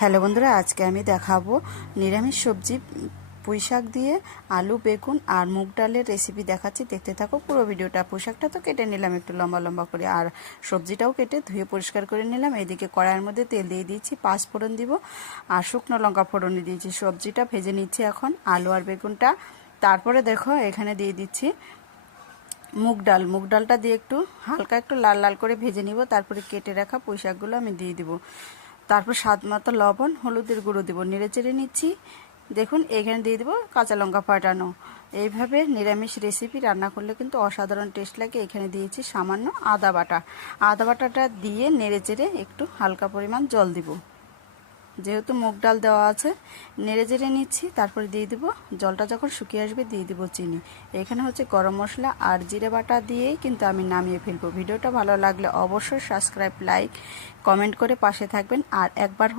Hello বন্ধুরা, আজকে আমি দেখাবো নিরামিষ সবজি পুঁই শাক দিয়ে আলু বেগুন আর মুগ ডালের রেসিপি দেখাচ্ছি। দেখতে থাকো পুরো ভিডিওটা। পুঁই শাকটা তো কেটে নিলাম একটু লম্বা লম্বা করে, আর সবজিটাও কেটে ধুয়ে পরিষ্কার করে নিলাম। এদিকে কড়াইয়ের মধ্যে তেল দিয়ে দিয়েছি, 5 ফোড়ন দিব আর শুকনো লঙ্কা ফোড়নে দিয়েছি। সবজিটা ভেজে নিচ্ছি এখন, আলু আর বেগুনটা। তারপরে দেখো এখানে দিয়ে দিচ্ছি মুগ ডালটা দিয়ে একটু হালকা একটু লাল লাল করে ভেজে নিব। তারপরে কেটে রাখা পুঁই শাকগুলো আমি দিয়ে দিব। তারপর স্বাদ মতো লবণ হলুদের গুঁড়ো দিব, নেড়ে চেড়ে নিচ্ছি। দেখুন এখানে দিয়ে দিব কাঁচা লঙ্কা ফাটানো। এইভাবে নিরামিষ রেসিপি রান্না করলে কিন্তু অসাধারণ টেস্ট লাগে। এখানে দিয়েছি সামান্য আদা বাটাটা দিয়ে নেড়ে চেড়ে একটু হালকা পরিমাণ জল দিব, যেহেতু মুগ ডাল দেওয়া আছে। নেড়ে চেড়ে নিচ্ছি, তারপরে দিয়ে দিব জলটা যখন শুকিয়ে আসবে দিয়ে দিব চিনি। এখানে হচ্ছে গরম মশলা আর জিরে বাটা দিয়েই কিন্তু আমি নামিয়ে ফেলবো। ভিডিওটা ভালো লাগলে অবশ্যই সাবস্ক্রাইব লাইক কমেন্ট করে পাশে থাকবেন, আর একবার হলে